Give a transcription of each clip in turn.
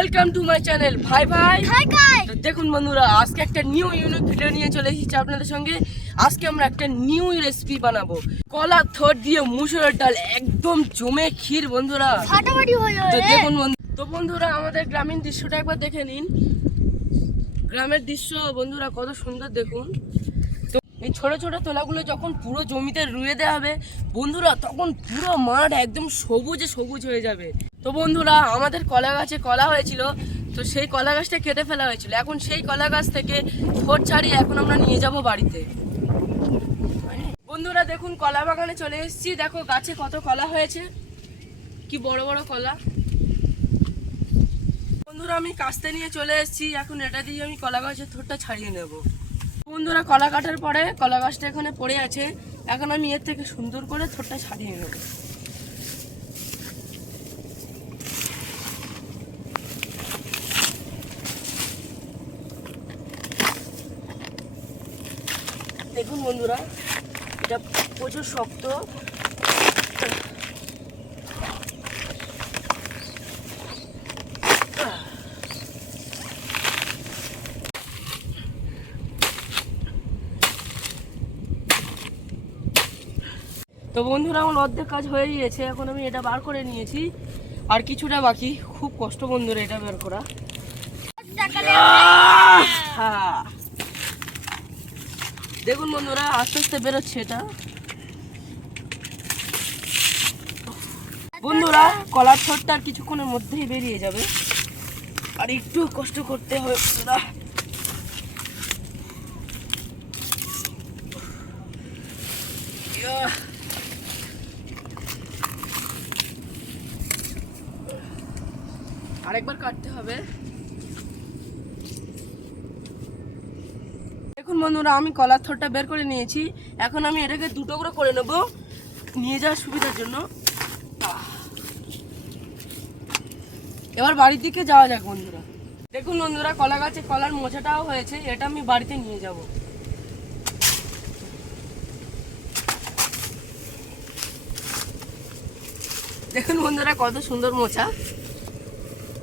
Welcome to my channel ভাই ভাই তো দেখুন বন্ধুরা আজকে একটা নিউ ইউনিক ভিডিও নিয়ে চলে এসেছি আপনাদের সঙ্গে। আজকে আমরা একটা নিউ রেসিপি বানাবো। কলা থর দিয়ে মুসুরের ডাল একদম জমে ক্ষীর বন্ধুরা। তো দেখুন তো বন্ধুরা আমাদের গ্রামীণ দৃশ্যটা একবার দেখে নিন। গ্রামের দৃশ্য বন্ধুরা কত সুন্দর দেখুন। এই ছোট ছোট তোলাগুলো যখন পুরো জমিতে রুয়ে দেওয়া হবে বন্ধুরা তখন পুরো মাঠ একদম সবুজে সবুজ হয়ে যাবে। তো বন্ধুরা, আমাদের কলা গাছে কলা হয়েছিল, তো সেই কলা গাছটা কেটে ফেলা হয়েছিল। এখন সেই কলা গাছ থেকে ঠোঁট ছাড়িয়ে এখন আমরা নিয়ে যাব বাড়িতে। বন্ধুরা, দেখুন, কলা বাগানে চলে এসেছি। দেখো, গাছে কত কলা হয়েছে। কি বড় বড় কলা। বন্ধুরা, আমি কাস্তে নিয়ে চলে এসেছি। এখন এটা দিয়ে আমি কলা গাছের থোরটা ছাড়িয়ে নেব। বন্ধুরা, কলা কাটার পরে কলা গাছটা এখানে পড়ে আছে। এখন আমি এর থেকে সুন্দর করে থোরটা ছাড়িয়ে নেব। দেখুন বন্ধুরা এটা প্রচুর শক্ত। তো বন্ধুরা আমার অর্ধেক কাজ হয়ে গিয়েছে এখন আমি এটা বার করে নিয়েছি। আর কিছুটা বাকি খুব কষ্ট বন্ধুরা এটা বের করা। হ্যাঁ। দেখুন বন্ধুরা, আস্তে আস্তে বেরোচ্ছে এটা। বন্ধুরা, কলার ঠোঁটটা আর কিছুক্ষণের মধ্যেই বেরিয়ে যাবে। আর একটু কষ্ট করতে হবে বন্ধুরা। আরেকবার কাটতে হবে। দেখুন বন্ধুরা, আমি কলার থরটা বের করে নিয়েছি। এখন আমি এটাকে দুটো করে করে নেব নিয়ে যাওয়ার সুবিধার জন্য। এবার বাড়ির দিকে যাওয়া যাক বন্ধুরা। দেখুন বন্ধুরা, কলা গাছে কলার মোচাটাও হয়েছে, এটা আমি বাড়িতে নিয়ে যাব। দেখুন বন্ধুরা, কত সুন্দর মোচা।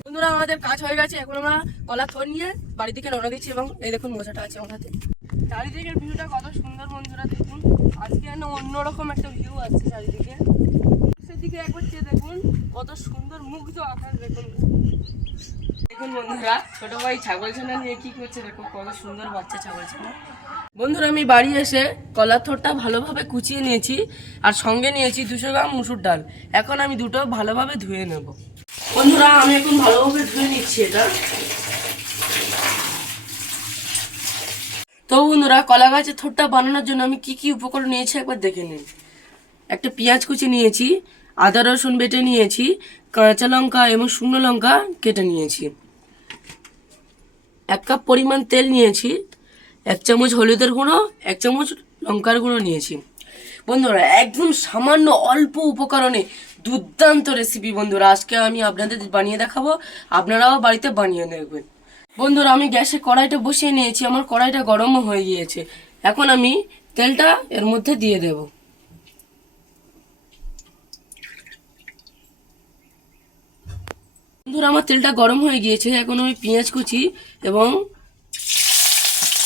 বন্ধুরা, আমাদের কাজ হয়ে গেছে, এখন আমরা কলা থর নিয়ে বাড়ি দিকে রওনা দিচ্ছি এবং এই দেখুন মোচাটা আছে হাতে। চারিদিকের ভিউটা কত সুন্দর বন্ধুরা দেখুন। আজকে যেন অন্যরকম একটা ভিউ আছে চারিদিকে। সেদিকে একবার চেয়ে দেখুন, কত সুন্দর মুগ্ধ আকাশ দেখুন। দেখুন বন্ধুরা, ছোট ভাই ছাগল ছানা নিয়ে কি করছে দেখো, কত সুন্দর বাচ্চা ছাগল ছানা। বন্ধুরা, আমি বাড়ি এসে কলার থরটা ভালোভাবে কুচিয়ে নিয়েছি, আর সঙ্গে নিয়েছি দুশো গ্রাম মুসুর ডাল। এখন আমি দুটো ভালোভাবে ধুয়ে নেব। বন্ধুরা, আমি এখন ভালোভাবে ধুয়ে নিচ্ছি এটা। তো বন্ধুরা, কলা গাছের থোটটা বানানোর জন্য আমি কি কি উপকরণ নিয়েছি একবার দেখে নিন। একটা পেঁয়াজ কুচি নিয়েছি, আদা, রসুন বেটে নিয়েছি, কাঁচা লঙ্কা এবং শুকনো লঙ্কা কেটে নিয়েছি। এক কাপ পরিমাণ তেল নিয়েছি, এক চামচ হলুদের গুঁড়ো, এক চামচ লঙ্কার গুঁড়ো নিয়েছি। বন্ধুরা, একদম সামান্য অল্প উপকরণে দুর্দান্ত রেসিপি বন্ধুরা। আজকে আমি আপনাদের বানিয়ে দেখাবো, আপনারাও বাড়িতে বানিয়ে দেখবেন। বন্ধুরা, আমি গ্যাসে কড়াইটা বসিয়ে নিয়েছি, আমার কড়াইটা গরমও হয়ে গিয়েছে। এখন আমি তেলটা এর মধ্যে দিয়ে দেব। বন্ধুরা, আমার তেলটা গরম হয়ে গিয়েছে, এখন আমি পেঁয়াজ কুচি এবং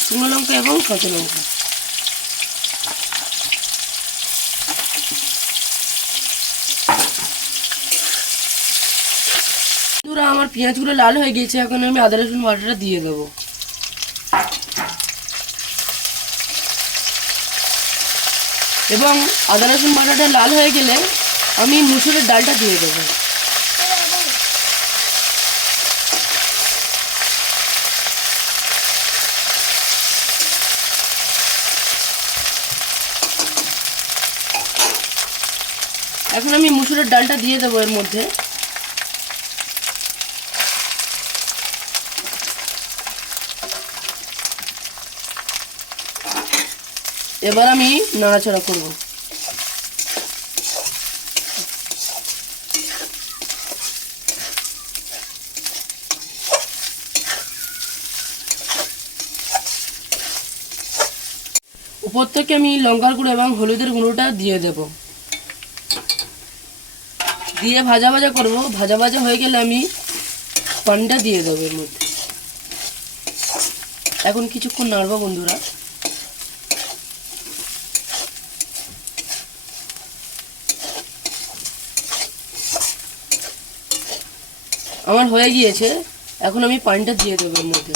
শুকনো লঙ্কা এবং কাঁচা লঙ্কা। বন্ধুরা আমার পেঁয়াজগুলো লাল হয়ে গিয়েছে, এখন আমি আদা রসুন বাটাটা দিয়ে দেবো। এবং আদা রসুন বাটাটা লাল হয়ে গেলে আমি মুসুরের ডালটা দিয়ে দেবো। এখন আমি মুসুরের ডালটা দিয়ে দেবো এর মধ্যে। এবার আমি নাড়াচাড়া করব। উপর থেকে আমি লঙ্কার গুঁড়ো এবং হলুদের গুঁড়োটা দিয়ে দেব। দিয়ে ভাজা ভাজা করব। ভাজা ভাজা হয়ে গেলে আমি পানটা দিয়ে দেবো এর মধ্যে। এখন কিছুক্ষণ নাড়বো বন্ধুরা। আমার হয়ে গিয়েছে। এখন আমি পানিটা দিয়ে দেবো এর মধ্যে।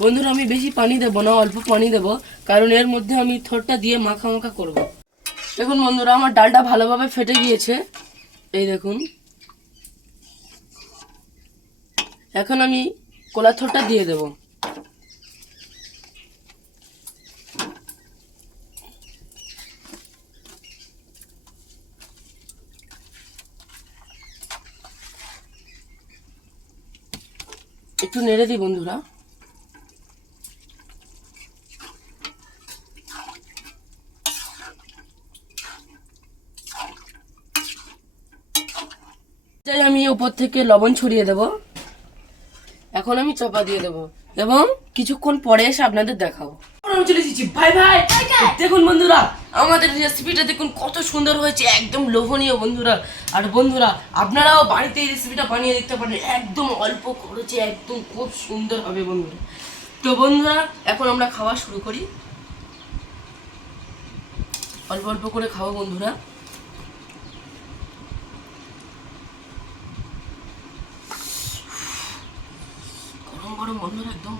বন্ধুরা, আমি বেশি পানি দেবো না, অল্প পানি দেবো, কারণ এর মধ্যে আমি থরটা দিয়ে মাখা মাখা করব। দেখুন বন্ধুরা, আমার ডালটা ভালোভাবে ফেটে গিয়েছে। এই দেখুন। এখন আমি কলা থরটা দিয়ে দেবো। একটু নেড়ে দিই, বন্ধুরা। আমি উপর থেকে লবণ ছড়িয়ে দেব। এখন আমি চাপা দিয়ে দেব। এবং কিছুক্ষণ পরে এসে আপনাদের দেখাবো। আমি চলে এসেছি। ভাই ভাই দেখুন বন্ধুরা আমাদের রেসিপিটা দেখুন কত সুন্দর হয়েছে একদম লোভনীয় বন্ধুরা। আর বন্ধুরা আপনারাও বাড়িতে এই রেসিপিটা বানিয়ে দেখতে পারেন একদম অল্প খরচে একদম খুব সুন্দর হবে বন্ধুরা। তো বন্ধুরা এখন আমরা খাওয়া শুরু করি। অল্প অল্প করে খাব বন্ধুরা। গরম গরম বন্ধুরা একদম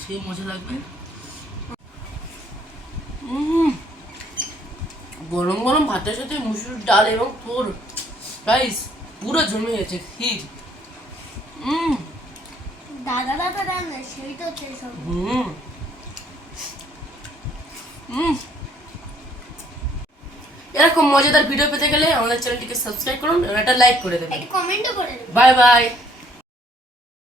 সেই মজা লাগবে। গরম গরম ভাতের সাথে মুসুর ডাল এবং তোর রাইস পুরো জমে গেছে ক্ষীর। হুম দাদা দাদা রান্না সেই তো হুম। হুম এরকম মজাদার ভিডিও পেতে গেলে আমাদের চ্যানেলটিকে সাবস্ক্রাইব করুন এবং একটা লাইক করে দেবেন। একটু কমেন্টও করে দেবেন। Bye bye